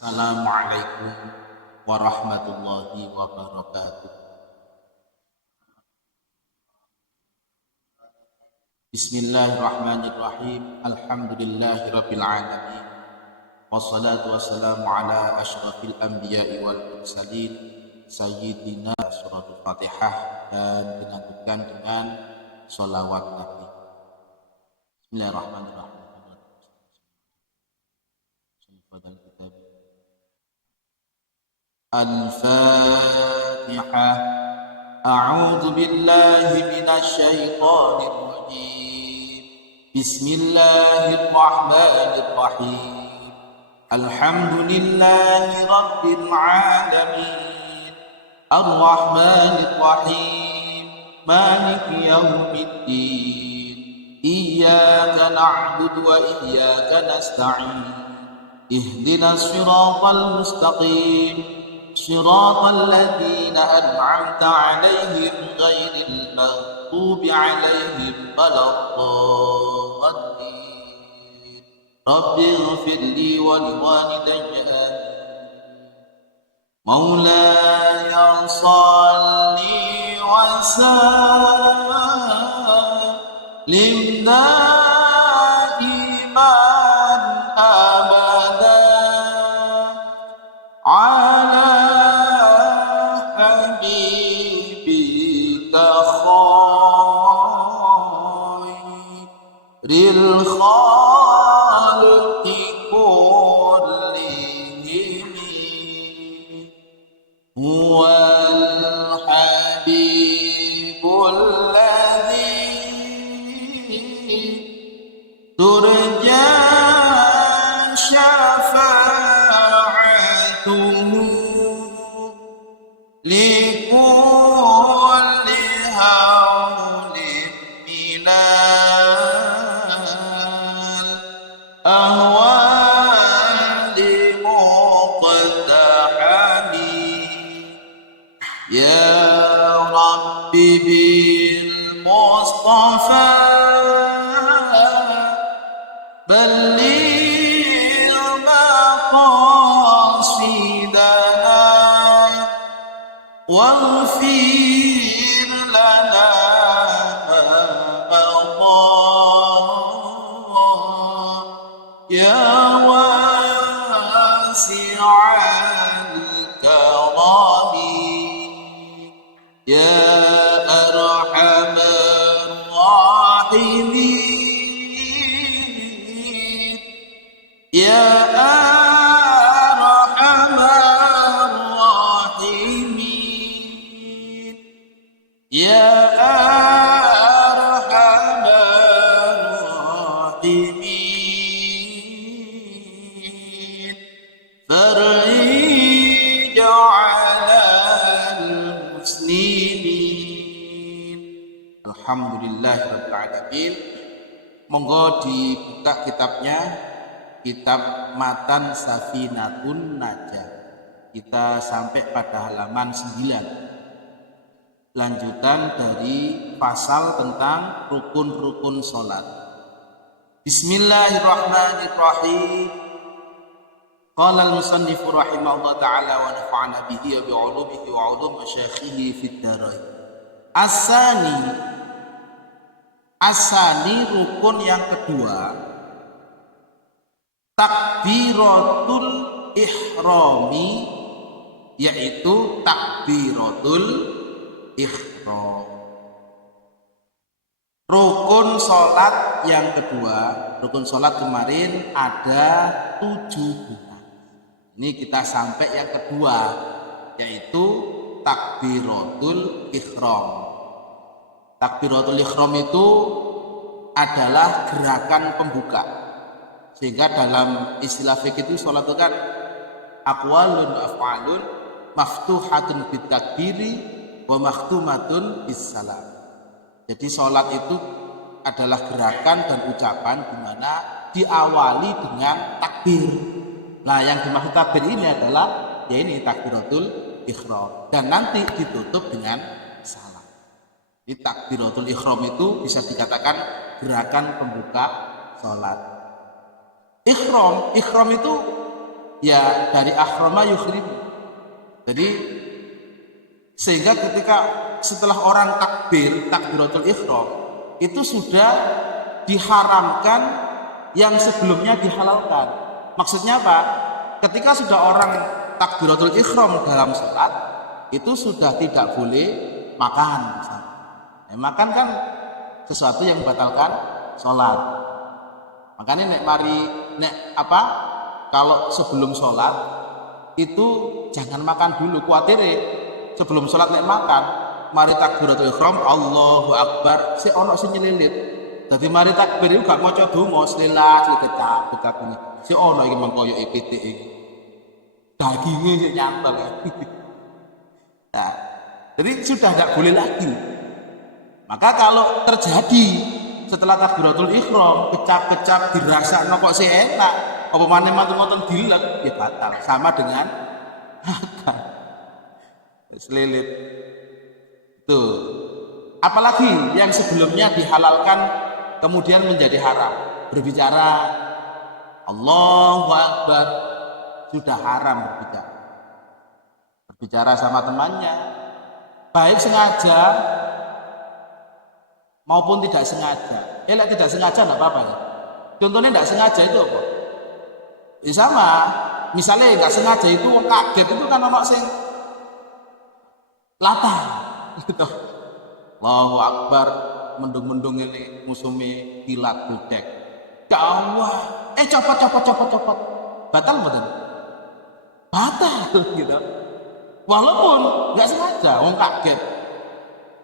Assalamualaikum warahmatullahi wabarakatuh. Bismillahirrahmanirrahim. Alhamdulillahirabbil alamin. Wassalatu wassalamu ala asyrafil anbiya'i wal mursalin sayyidina suratul Fatihah dan dilanjutkan dengan sholawat Nabi. Bismillahirrahmanirrahim. Al-Fatihah. A'udzu billahi minasy syaithanir rajim. Bismillahirrahmanirrahim. Alhamdulillahi rabbil alamin. Ar-Rahmanir Rahim. Maliki yaumiddin. Iyyaka na'budu wa iyyaka nasta'in. Ihdinas siratal mustaqim. صراط الذين أنعمت عليهم غير المغضوب عليهم ولا الضالين رب اغفر لي ولوالدي مولاي صل وسلم دائما أبدا على الخالق كلهم هو الحبيب الذي ترجى شفاعته لكل هول من أهوال مقتحمي يا رب بالمصطفى بلغ مقاصدنا واغفر لنا يا واسع الكرم يا أرحم الراحمين يا أرحم الراحمين يا أرحم الراحمين فرج على المسلمين. Alhamdulillahirabbil alamin. Monggo dibuka kitabnya, kitab Matan Safinatun Najah. Kita sampai pada halaman 9. Lanjutan dari pasal tentang rukun-rukun sholat. Bismillahirrahmanirrahim. Qala al-musannifu rahimahullah ta'ala wa nafa'ana bihi wa bi'ulumihi wa 'ulum masyayikhihi fid dharain. Asani rukun yang kedua, takbiratul ihrami, yaitu takbiratul ihram. Rukun sholat yang kedua, rukun sholat kemarin ada 7 bulan. Ini kita sampai yang kedua, yaitu takbiratul ihram. Takbiratul ihram itu adalah gerakan pembuka. Sehingga dalam istilah fikih itu sholat itu kan aqwalun wa af'alun maftuhatun bit takbiri wa makhtumatun bis salam. Jadi sholat itu adalah gerakan dan ucapan di mana diawali dengan takbir. Nah, yang dimaksud takbir ini adalah ya ini takbiratul ihram dan nanti ditutup dengan salam. Di takbiratul ihram itu bisa dikatakan gerakan pembuka sholat. Ihram itu ya dari ahrama yuhrim. Jadi sehingga ketika setelah orang takbiratul ihram itu sudah diharamkan yang sebelumnya dihalalkan. Maksudnya apa? Ketika sudah orang takbiratul ihram dalam sholat itu sudah tidak boleh makan. Makan kan sesuatu yang membatalkan sholat. Makanya kalau sebelum sholat itu jangan makan dulu. Khawatir sebelum sholat makan, mari takbiratul ihram Allahu Akbar si ono si nyelilit. Jadi mari takbir itu gak maca donga selilat kita ini. Si ono iki mengkoyo pitik iki. Dagingnya sih nyantol ya. Nah, jadi sudah tidak boleh lagi. Maka kalau terjadi setelah takbiratul ihram kecap-kecap dirasa kok sih enak, apa maneh mateng-mateng dilek ya batal, sama dengan makan. Selilit. Tuh. Apalagi yang sebelumnya dihalalkan kemudian menjadi haram. Berbicara Allahu Akbar sudah haram berbicara. Berbicara sama temannya, baik sengaja maupun tidak sengaja. Tidak sengaja enggak apa-apa ya. Contohnya tidak sengaja itu apa? Ya sama, misalnya nggak sengaja itu kaget itu kan orang sing latah gitu. Allahu Akbar mendung-mendung ini musuhnya kilat budek. Gawat. Copot. Batal betul. Batal gitu. Walaupun nggak sengaja, wong kaget.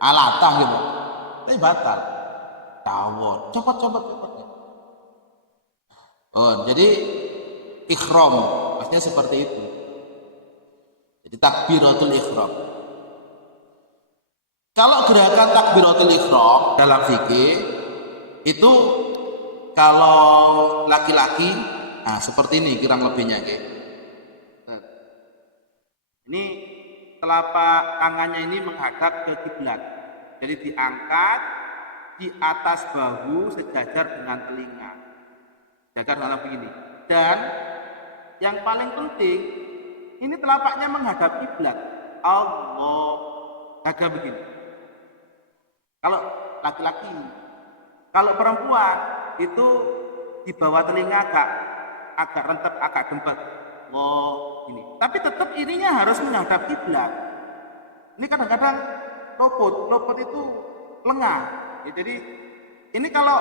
Latah gitu. Tapi batal. Gawat. Copot. Oh, jadi ihram maksudnya seperti itu. Jadi takbiratul ihram. Kalau gerakan takbiratul ihram dalam fikih itu kalau laki-laki seperti ini kurang lebihnya ya. Ini telapak tangannya ini menghadap ke kiblat. Jadi diangkat di atas bahu sejajar dengan telinga. Sejajar dalam begini. Dan yang paling penting ini telapaknya menghadap kiblat. Allah agak begini. Kalau laki-laki, kalau perempuan itu di bawah telinga agak rentep, agak dempet. Ini. Tapi tetap ininya harus menghadap kiblat. Ini kadang-kadang lopot itu lengah. Jadi ini kalau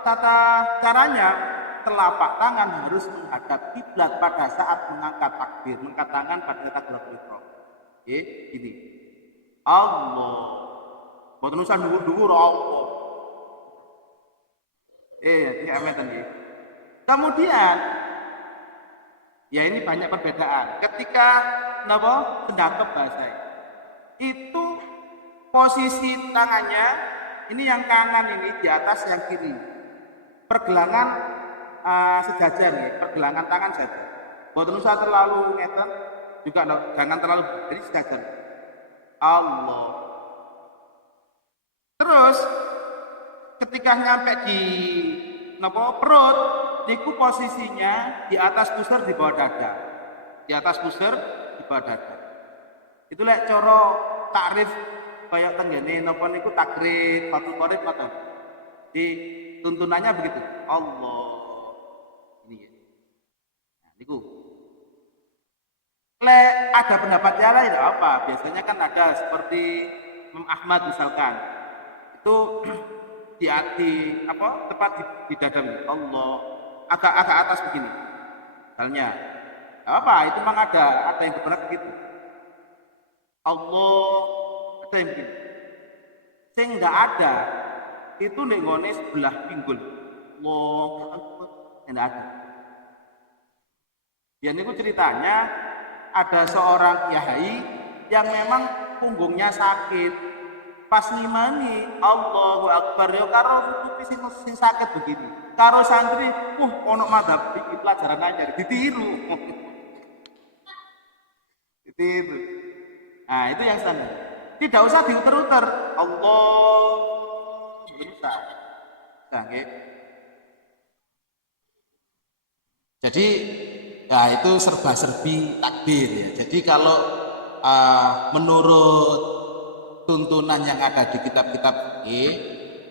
tata caranya telapak tangan harus menghadap kiblat pada saat mengangkat takbir, mengangkat tangan pada takbiratul ihram. Gini. Allah. Boten usah dhuwur-dhuwur apa. Ini ameten nggih. Kemudian ya ini banyak perbedaan. Ketika pendangkep bahasa itu posisi tangannya ini yang kanan ini di atas yang kiri. Pergelangan sejajar nih, pergelangan tangan saja. Boten usah terlalu ngeten juga jangan terlalu jadi sejajar. Allah. Terus ketika nyampe di perut, niku posisinya di atas pusar di bawah dada. Di atas pusar di bawah dada. Itu lek cara takrif kaya tenggene napa niku takrif Fathul Qorib ngoten. Di tuntunannya begitu. Allah. Ini ya. Nah, niku. Lek ada pendapat yang lain apa? Biasanya kan ada seperti Imam Ahmad misalkan. Itu tepat di dada Allah agak atas begini misalnya itu memang ada yang benar begitu Allah ada yang begini sing enggak ada itu nek ngone sebelah pinggul Allah enggak ada ya niku ceritanya ada seorang kiai yang memang punggungnya sakit. Pas ngimani Allahu Akbar ya karo tutupi sing sakit begini. Karo santri, ono madhab iki pelajaran anyar ditiru. Ditiru. Nah, itu yang standar. Tidak usah diuter-uter. Allah belum usah. Nggih. Jadi Nah, itu serba-serbi takbir ya. Jadi kalau menurut tuntunan yang ada di kitab-kitab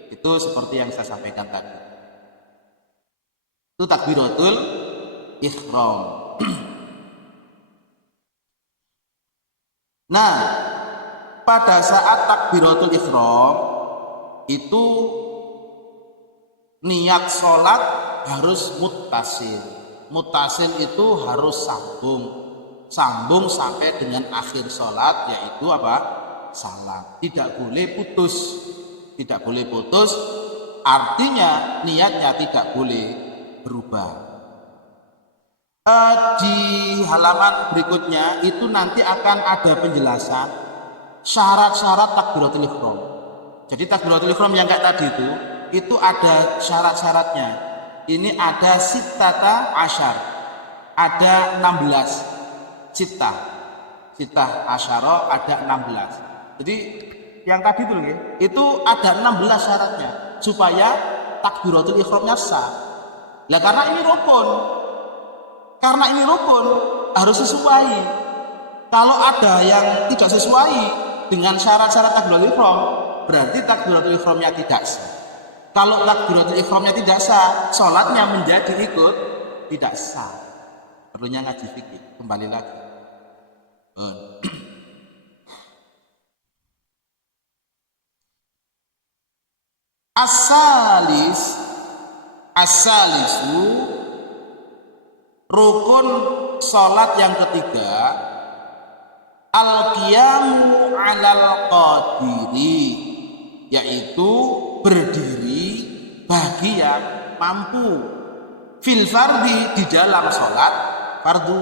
itu seperti yang saya sampaikan tadi. Itu takbiratul ihram. Nah, pada saat takbiratul ihram itu niat sholat harus muttasil. Muttasil itu harus sambung sampai dengan akhir sholat, yaitu apa? Salam. Tidak boleh putus, artinya niatnya tidak boleh berubah. Di halaman berikutnya itu nanti akan ada penjelasan syarat-syarat takbiratul ihram. Jadi takbiratul ihram yang kayak tadi itu ada syarat-syaratnya. Ini ada sittata asyar, ada 16 sittah asyara, ada 16. Jadi yang tadi itu ada 16 syaratnya supaya takbiratul ihramnya sah. Nah, karena ini rukun harus sesuai. Kalau ada yang tidak sesuai dengan syarat-syarat takbiratul ihram, berarti takbiratul ihramnya tidak sah. Kalau takbiratul ihramnya tidak sah, sholatnya menjadi ikut tidak sah. Perlunya ngaji fikih, kembali lagi. As-salisu rukun sholat yang ketiga, al-qiyamu 'alal qadiri, yaitu berdiri bagi yang mampu, fil fardhi, di dalam sholat fardu.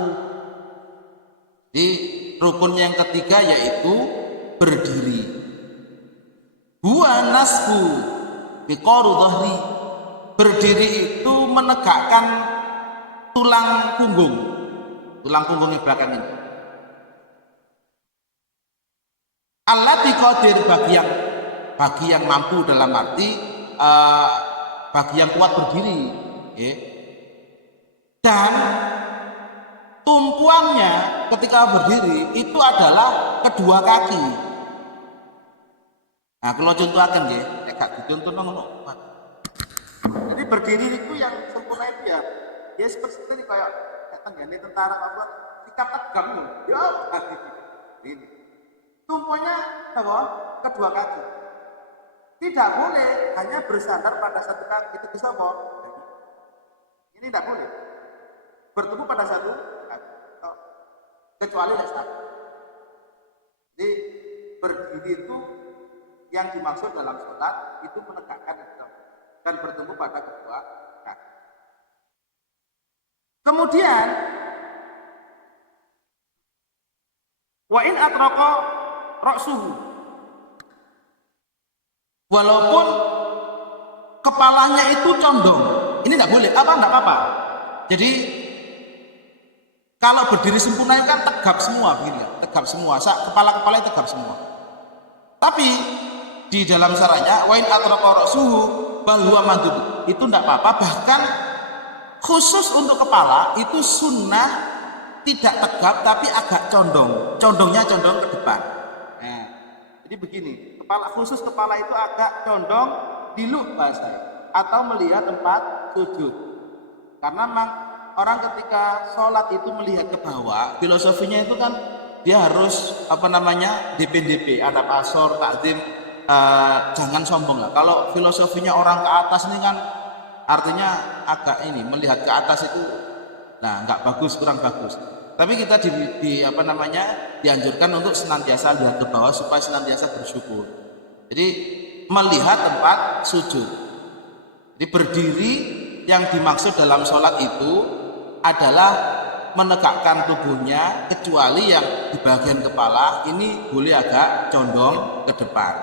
Jadi rukun yang ketiga yaitu berdiri. Huwa nasbu biqaru dhahri, berdiri itu menegakkan tulang punggung yang belakang ini. Allati qadir, bagi yang mampu, dalam arti bagi yang kuat berdiri, dan tumpuannya ketika berdiri itu adalah kedua kaki. Nah, kalau contohkan gak dicontoh ngono. Jadi berdiri itu yang sempurna itu ya seperti ini, kayak tenggane tentara apa sikap tegap loh. Ya, ini. Tumpuannya apa? Kedua kaki. Tidak boleh hanya bersandar pada satu kaki, itu bisa apa? Ini tidak boleh. Bertemu pada satu kaki. Kecuali dasar. Jadi berdiri itu yang dimaksud dalam sholat itu menegakkan dan bertemu pada kedua kaki. Kemudian wa in atraqa ra'suhu, walaupun kepalanya itu condong, ini tidak boleh, enggak apa-apa. Jadi kalau berdiri sempurna kan tegap semua begini, tegap semua, kepala-kepalanya tegap semua. Tapi di dalam syaratnya wa in atraqa ra'suhu bal huwa mandub, itu tidak apa-apa. Bahkan khusus untuk kepala itu sunnah tidak tegap tapi agak condongnya condong ke depan. Nah, jadi begini, khusus kepala itu agak condong diluk bahasa, atau melihat tempat sujud. Karena memang orang ketika sholat itu melihat ke bawah, filosofinya itu kan dia harus DP, adab asor, takdim, jangan sombong lah. Kalau filosofinya orang ke atas ini kan artinya agak melihat ke atas itu, nah nggak bagus, kurang bagus. Tapi kita dianjurkan untuk senantiasa lihat ke bawah supaya senantiasa bersyukur. Jadi melihat tempat sujud. Jadi berdiri yang dimaksud dalam sholat itu adalah menegakkan tubuhnya, kecuali yang di bagian kepala ini boleh agak condong ke depan.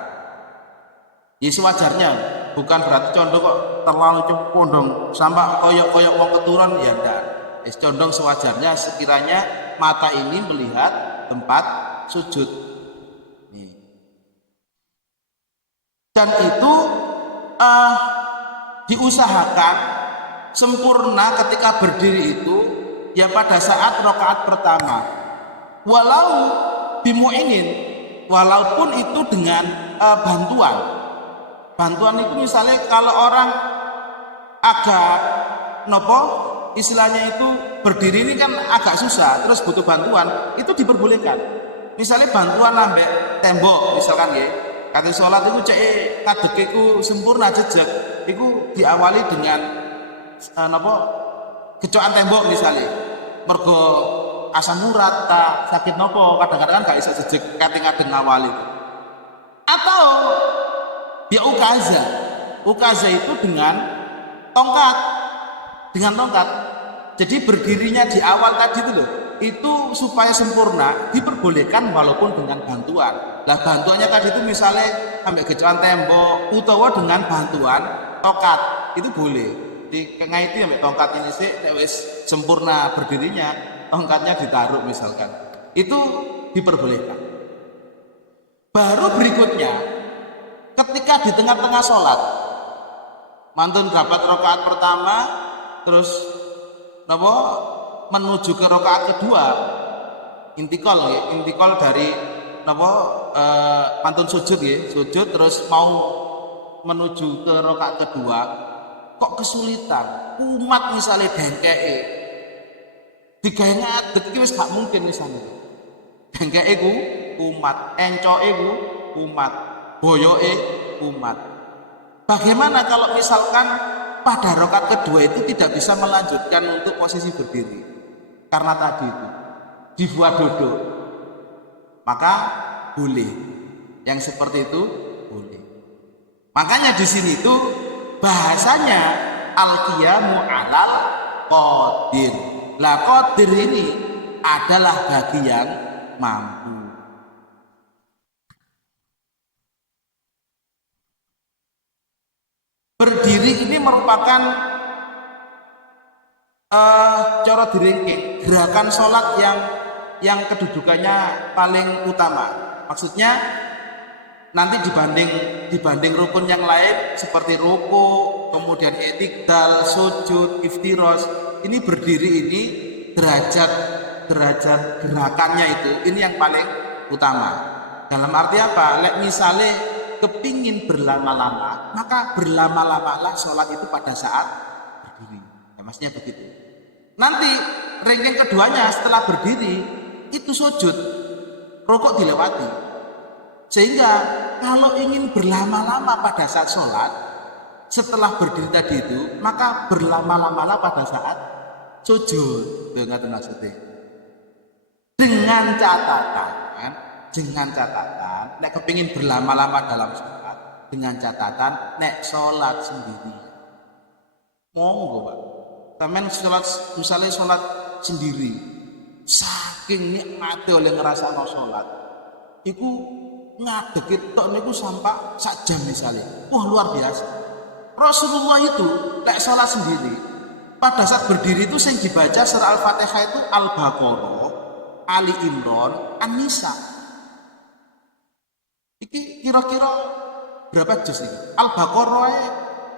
Ya sewajarnya, bukan berarti condong kok terlalu condong sampai koyok-koyok wong keturun, ya enggak. Condong sewajarnya, sekiranya mata ini melihat tempat sujud. Dan itu diusahakan sempurna ketika berdiri itu ya pada saat rakaat pertama, walau bimu'inin, walaupun itu dengan bantuan itu misalnya kalau orang agak nopo istilahnya itu berdiri ini kan agak susah, terus butuh bantuan, itu diperbolehkan. Misalnya bantuan nambah tembok misalkan ya, kata sholat itu cek kadekiku sempurna jejak, itu diawali dengan nopo kecoan tembok misalnya, mergo asam urat tak sakit nopo, kadang-kadang kan gak bisa jejak kating-kating awal itu. Atau ya ukaza itu dengan tongkat, jadi berdirinya di awal tadi itu loh, itu supaya sempurna diperbolehkan walaupun dengan bantuan. Lah bantuannya tadi itu misalnya sampai gecokan tembok utawa dengan bantuan tongkat, itu boleh di kengah itu sampai tongkat ini sih wis sempurna berdirinya, tongkatnya ditaruh misalkan, itu diperbolehkan. Baru berikutnya ketika di tengah-tengah sholat mantun dapat rakaat pertama, terus napa menuju ke rakaat kedua, intikal dari napa pantun sujud ya, sujud terus mau menuju ke rakaat kedua, kok kesulitan, umat misalnya dengkeke digawe ngadeg iki wis gak mungkin misalnya, dengkeke ku umat, encoke ku umat, boyoke umat. Bagaimana kalau misalkan pada rakaat kedua itu tidak bisa melanjutkan untuk posisi berdiri karena tadi itu dibuat duduk, maka boleh yang seperti itu boleh. Makanya di sini itu bahasanya al-qiyamu alal qadir. Lah qadir ini adalah bagi yang mampu. Berdiri ini merupakan cara diringkih gerakan sholat yang kedudukannya paling utama. Maksudnya nanti dibanding rukun yang lain seperti ruku, kemudian i'tidal, sujud, iftirosh, ini berdiri ini derajat gerakannya itu ini yang paling utama. Dalam arti apa? Misalnya kepingin berlama-lama, maka berlama-lamalah sholat itu pada saat berdiri. Ya, maksudnya begitu. Nanti ranking keduanya setelah berdiri itu sujud, rukuk dilewati. Sehingga kalau ingin berlama-lama pada saat sholat setelah berdiri tadi itu, maka berlama-lamalah pada saat sujud. Dengan maksudnya dengan catatan nek kepingin berlama-lama dalam sholat, dengan catatan nek sholat sendiri monggo Pak, sampean sholat misalnya sholat sendiri saking nikmati oleh ngerasa mau sholat iku ngadeg tok niku sampai sak jam misalnya, wah luar biasa. Rasulullah itu nek sholat sendiri pada saat berdiri itu yang dibaca surah Al-Fatihah itu Al-Baqarah, Ali Imran, An-Nisa. Iki kira-kira berapa juz ini? Al-Baqarah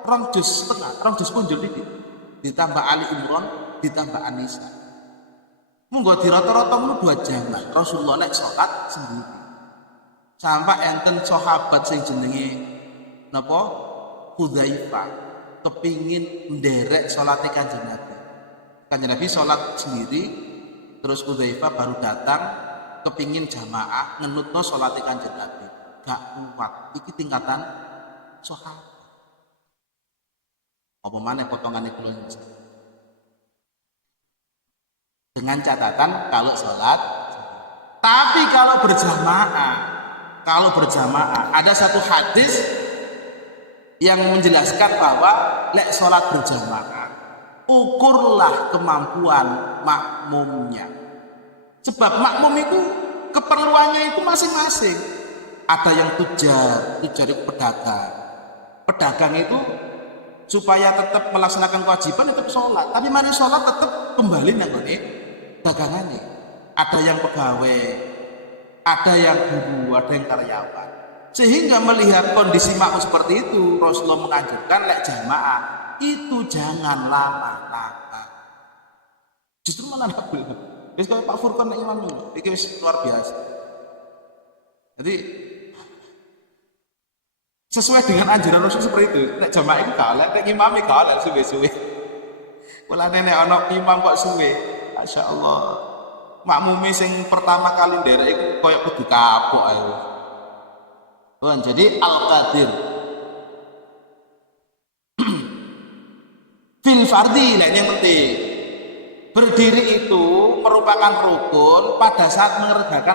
rong juz setengah, rong juz punjul iki. Ditambah Ali Imran, ditambah An-Nisa. Munggo dirata-rata ngono 2 jam. Rasulullah nek salat sendiri. Sampai enten sahabat sing jenenge napa? Hudzaifah kepingin nderek salate Kanjeng Nabi. Kanjeng Nabi salat sendiri, terus Hudzaifah baru datang kepingin jamaah ngenutno salate Kanjeng Nabi. Gak kuat, iki tingkatan sahabat. Apa maneh potongane kula iki. Dengan catatan kalau sholat, tapi kalau berjamaah ada satu hadis yang menjelaskan bahwa lek sholat berjamaah ukurlah kemampuan makmumnya, sebab makmum itu keperluannya itu masing-masing. Ada yang tujar itu pedagang itu supaya tetap melaksanakan kewajiban itu sholat, tapi mari sholat tetap kembali nanggone dagangannya. Ada yang pegawai, ada yang guru, ada yang karyawan. Sehingga melihat kondisi makmum seperti itu, Rasulullah menganjurkan lek jamaah itu jangan lama-lama. Justru mana ndak boleh. Wis kayak Pak Furqan nek imam iki wis luar biasa. Jadi sesuai dengan anjuran Rasul seperti itu. Nek jamaah itu kalah, nek imam itu kalah suwe-suwe. Kula nek ana imam kok suwe. Masya Allah. Makmume sing pertama kali nderek iku koyo kudu kapok ae. Jadi al-qadir fil fardhi lah yang penting. Berdiri itu merupakan rukun pada saat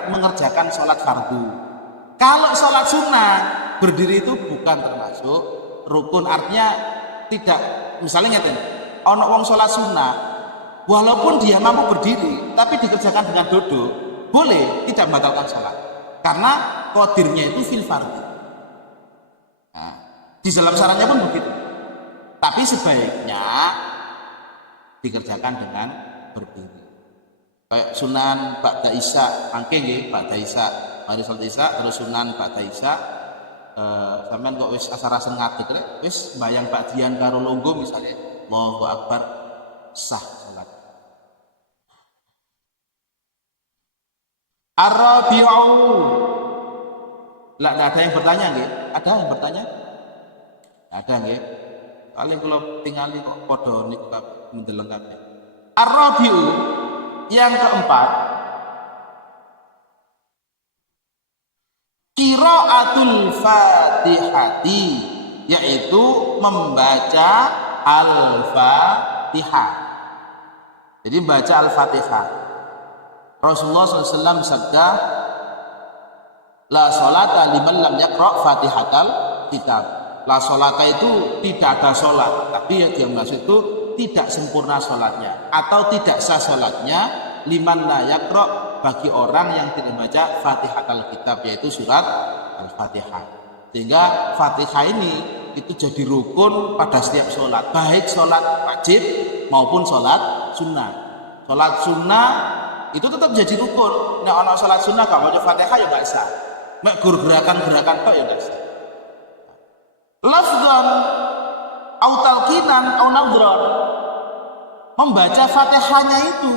mengerjakan sholat fardu. Kalau sholat sunnah, berdiri itu bukan termasuk rukun. Artinya tidak, misalnya ngeten, ono wong sholat sunnah, walaupun dia mampu berdiri, tapi dikerjakan dengan duduk, boleh, tidak membatalkan sholat. Karena qadirnya itu fil fardhi. Nah, di dalam syaratnya pun begitu. Tapi sebaiknya dikerjakan dengan berdiri. Kayak sunan ba'da isya, mangke nggih ba'da isya. Mari salat isya terus sunan ba'da isya. Sampeyan kok wis asar-asar ngadeg rek, wis mbayang ba'dian karo longgo misalnya. Allahu akbar, sah salat. Ar-rabi'u. Lah ada yang bertanya nggih? Ada yang bertanya? Ada nggih? Paling kalau tingali kok podo niku mendeleng kabeh. Ar-rabi'u yang keempat, qiraatul Fatihati, yaitu membaca Al-Fatihah. Jadi baca Al-Fatihah. Rasulullah SAW bersabda, la sholata liman lam yaqra' Fatihatal kitab. La sholata itu tidak ada sholat, tapi yang maksud itu tidak sempurna sholatnya atau tidak sah sholatnya liman la yaqra', bagi orang yang tidak membaca Fatihatal kitab, yaitu surat Al-Fatihah. Sehingga Fatihah ini itu jadi rukun pada setiap sholat, baik sholat wajib maupun sholat sunnah. Sholat sunnah itu tetap jadi rukun. Nah, orang sholat sunnah gak baca Fatihah ya gak sah. Mek gerakan-gerakan kok ya gak sah. Lafzan au talqinan au nadran, membaca Fatihahnya itu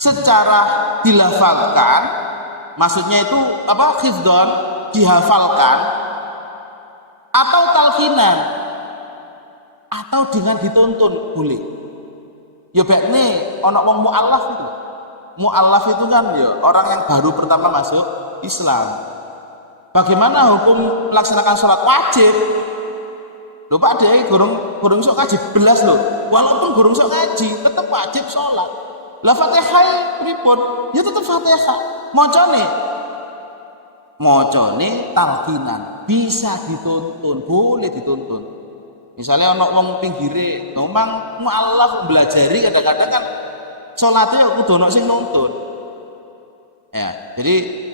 secara dilafalkan, maksudnya itu apa, hifdzan, dihafalkan, atau talqinan, atau dengan dituntun boleh. Ya baik nih ono wong mu'allaf itu. Mu'allaf itu kan ya orang yang baru pertama masuk Islam. Bagaimana hukum melaksanakan sholat wajib? Lho Pak Dek, gurung sok kaji belas lho. Walaupun gurung sok kaji, tetap wajib sholat. Lah Fatihah pripun? Ya tetap Fatihah. Mocone talqinan, bisa dituntun, boleh dituntun. Misalnya ono wong pinggire, memang mu'allaf belajari kadang-kadang kan sholatnya kudu ono sing nuntun. Ya, jadi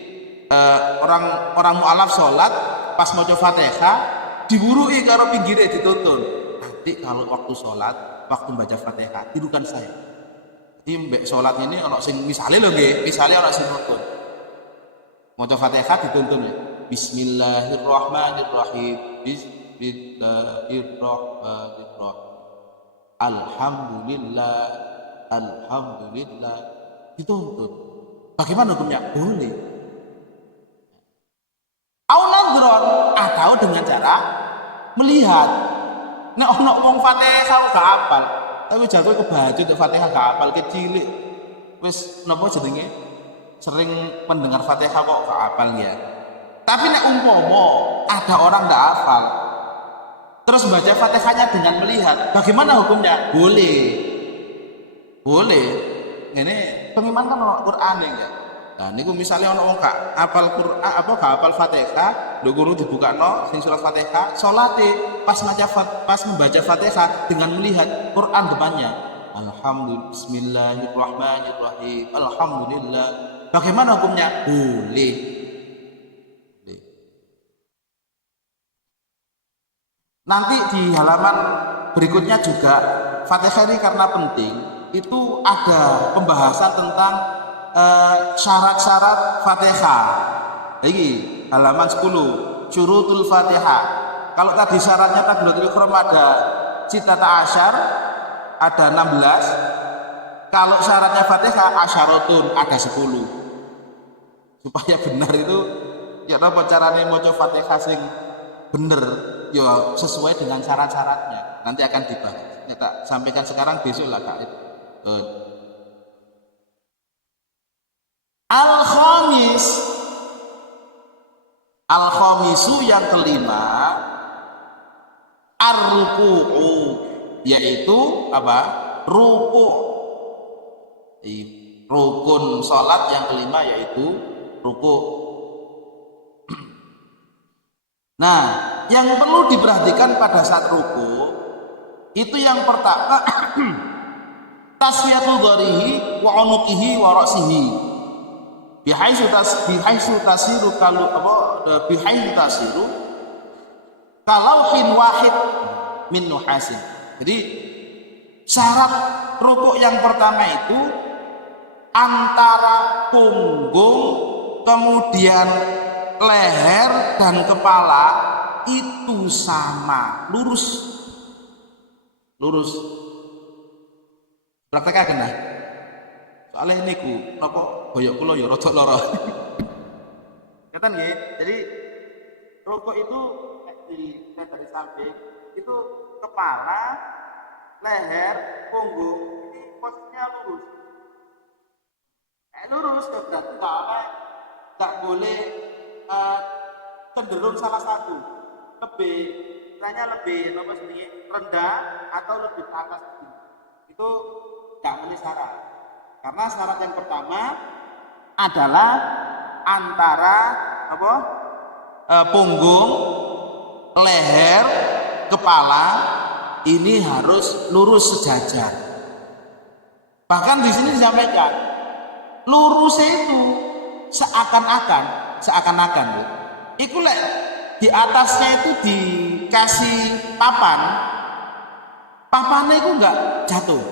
orang mu'alaf sholat pas mau coba Fatihah diburui karo pinggirnya dituntun. Nanti kalau waktu sholat, waktu baca Fatihah tirukan saya. Jadi mbak sholat ini kalau sing misalnya loh nggih, misalnya orang sing nuntun mau coba Fatihah dituntun ya. Bismillahirrahmanirrahim. Bismillahirrahmanirrahim. Alhamdulillah dituntun. Bagaimana hukumnya? Boleh. Atau dengan cara melihat. Nek ono wong Fatihah gak hafal, tapi jatuh ke baju untuk Fatihah gak hafal kecilik. Wis napa jenenge? Sering mendengar Fatihah kok gak hafal ya. Tapi nek umpama ada orang gak hafal, terus baca Fatihahnya dengan melihat, bagaimana hukumnya? Boleh. Boleh. Ini pengiman kan ono Qur'an ya. Nah, niku misalnya ono wong gak hafal Quran, gak hafal Fatihah, lho guru dibukakno sing surat Fatihah, salate pas membaca Fatihah dengan melihat Quran depannya. Alhamdulillah, bismillahirrahmanirrahim. Alhamdulillah. Bagaimana hukumnya? Boleh. Nanti di halaman berikutnya juga Fatihah ini karena penting, itu ada pembahasan tentang syarat-syarat Fatihah. Ini halaman 10, syurutul Fatihah. Kalau tadi syaratnya takbiratul ihram ada citata asyar, ada 16. Kalau syaratnya Fatihah asyaratun ada 10. Supaya benar itu ya apa caranya maca Fatihah sing bener ya sesuai dengan syarat-syaratnya. Nanti akan dibahas. Ya tak sampaikan sekarang, besok lah Kak. Al-khamis, al-khamisu yang kelima, ar-ruku'u, yaitu apa? Ruku'. Rukun sholat yang kelima yaitu ruku'. Nah, yang perlu diperhatikan pada saat ruku' itu yang pertama taswiyatul dharihi wa unuqihi wa ra'sihi. Bihaisu tasiru kalau hin wahid min nuhasin. Jadi syarat rukuk yang pertama itu antara punggung kemudian leher dan kepala itu sama, lurus praktek aja. Soalnya ini ku nopo boyok kulo ya rada lara. Kata nggih. Jadi rukuk itu dari samping itu kepala, leher, punggung ini posisinya lurus. Lurus berarti nggak boleh cenderung salah satu. Lebih rendah atau lebih ke atas. Itu nggak boleh syarat. Karena syarat yang pertama adalah antara punggung, leher, kepala ini harus lurus sejajar. Bahkan di sini disampaikan lurus itu seakan-akan itu di atasnya itu dikasih papannya itu nggak jatuh.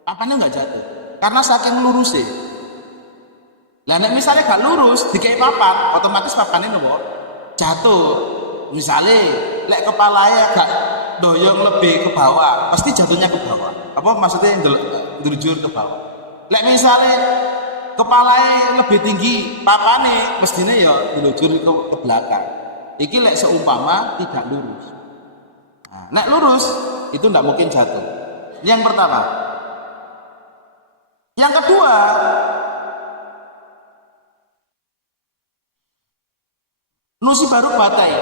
Papannya nggak jatuh. Karena saking lurusnya. Lah nek misalnya gak lurus dikai papan, otomatis papannya nopo jatuh. Misalnya lek kepalanya gak doyong lebih ke bawah, pasti jatuhnya ke bawah. Apa maksudnya ndelujur ke bawah. Lek misalnya kepalanya lebih tinggi, papannya mestinya ya ndelujur ke belakang. Iki lek seumpama tidak lurus. Nah, nek lurus itu ndak mungkin jatuh. Yang pertama. Yang kedua, nusi baru batai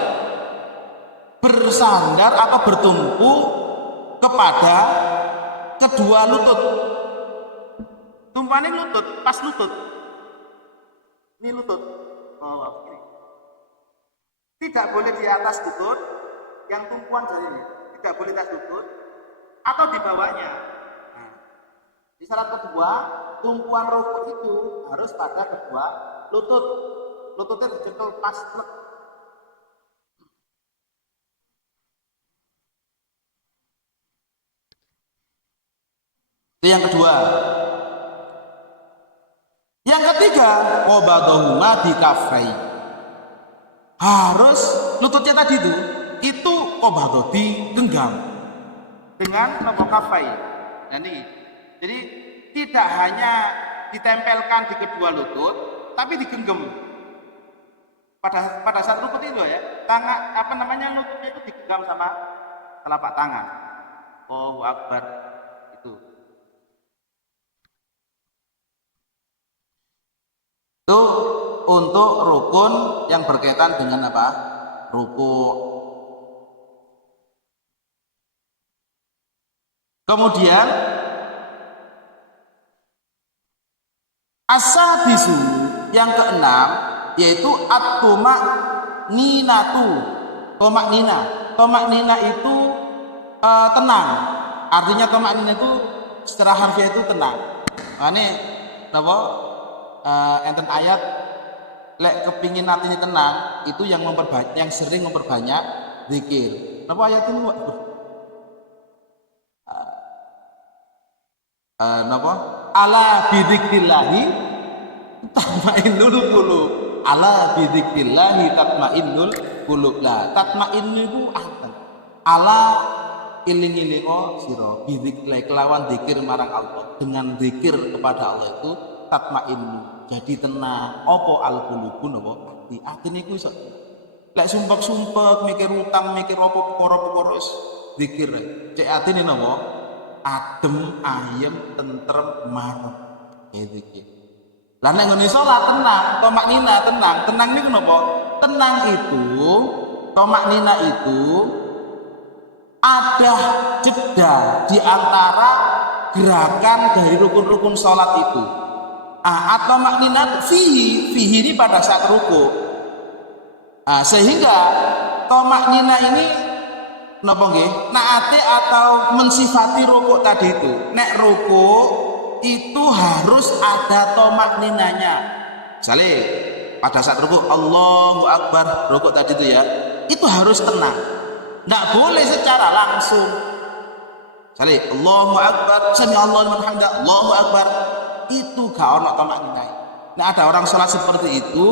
bersandar atau bertumpu kepada kedua lutut. Tumpanin lutut, pas lutut. Ini lutut. Oh, ini. Tidak boleh di atas lutut, yang tumpuan jari ini. Tidak boleh di atas lutut atau di bawahnya. Di syarat kedua, tumpuan rukuk itu harus pada kedua lutut. Lututnya dicekel pas plek. Itu yang kedua. Yang ketiga, qabadahuma di kafai. Harus lututnya tadi itu qabadah digenggam dengan nomor kafai. Nah ini. Jadi tidak hanya ditempelkan di kedua lutut, tapi digenggam. Pada saat lutut itu ya, lututnya itu digenggam sama telapak tangan. Allahu Akbar itu. Itu untuk rukun yang berkaitan dengan apa? Rukuk. Kemudian as-sadisu yang keenam yaitu at-tumak ninatu. Tomak nina itu tenang. Artinya tomak nina itu secara harfiah itu tenang. Nah, ini napa enten ayat lek kepingin hatinya tenang itu yang sering memperbanyak zikir. Napa ayat itu? Napa? Ala bidzikrillahi tatmainnul qulub. Ala bidzikrillahi tatmainnul qulub. Lah tatmainnu itu apa? Ala iling-ilingo sira bidzikri kelawan zikir marang Allah. Dengan zikir kepada Allah itu tatmainnu, jadi tenang apa al-qulubu napa ati niku iso. Lek sumpek-sumpek mikir utang, mikir apa perkara-perkara wis zikir. Cek atine napa? Adem, ayem, tentrem, marem. Zikir. Lah nek ngene salat tenang, tamaknina tenang. Tenang niku napa? Tenang itu, tamaknina itu ada jeda di antara gerakan dari rukun-rukun salat itu. Atau maknina fihi ini pada saat ruku. Sehingga tomak nina ini napa nggih naate atau mensifati ruku tadi itu. Nek ruku itu harus ada tomak ninanya. Misalnya pada saat ruku Allahu Akbar, ruku tadi itu ya, itu harus tenang. Nggak boleh secara langsung. Misalnya Allahu Akbar, sami Allahu liman hamidah, Allahu Akbar, itu gak ono tomak nina. Nah ada orang sholat seperti itu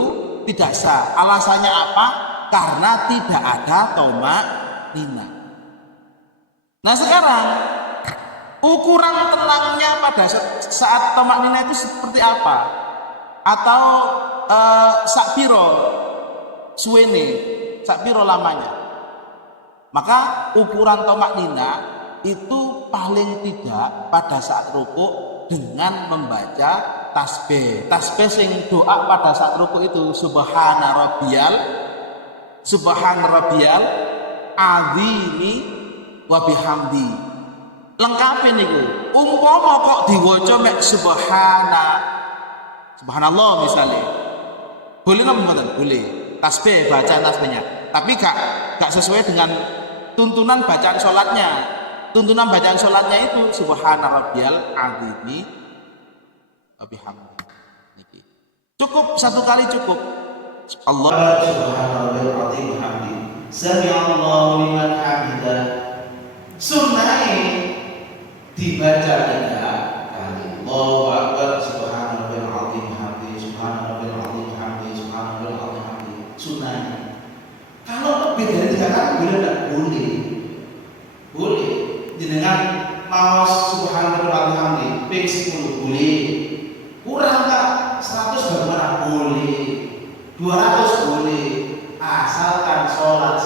tidak sah. Alasannya apa? Karena tidak ada tomak nina. Nah sekarang ukuran tenangnya pada saat tomak nina itu seperti apa? Atau sakpiro suwene, sakpiro lamanya? Maka ukuran tomak nina itu paling tidak pada saat rukuk dengan membaca tasbih. Tasbih sing doa pada saat rukuk itu subhana rabbiyal azimi wa bihamdi. Lengkape niku. Umpama kok diwaca mek subhanallah misalnya. Boleh napa mboten? Boleh. Tasbih, bacaan tasbihnya. Tapi gak sesuai dengan tuntunan bacaan salatnya. Tuntunan bacaan salatnya itu subhana rabbiyal azimi wa bihamdi. Niki. Cukup satu kali cukup. Allah subhana rabbiyal azim wa bihamdi. Sami Allahu liman hamidah. Sunnahe dibaca 3 kali. Allahu akbar subhana rabbiyal azim wa bihamdi. Subhana rabbiyal azim wa bihamdi. Subhana rabbiyal azim wa bihamdi. Sunnahe. Kalau lebih dari 3 kali boleh enggak? Boleh. Boleh. Dengan maos subhanallah alhamdulillah ping 10 boleh, kurang tak 100 bagaimana boleh, 200 boleh, asalkan sholat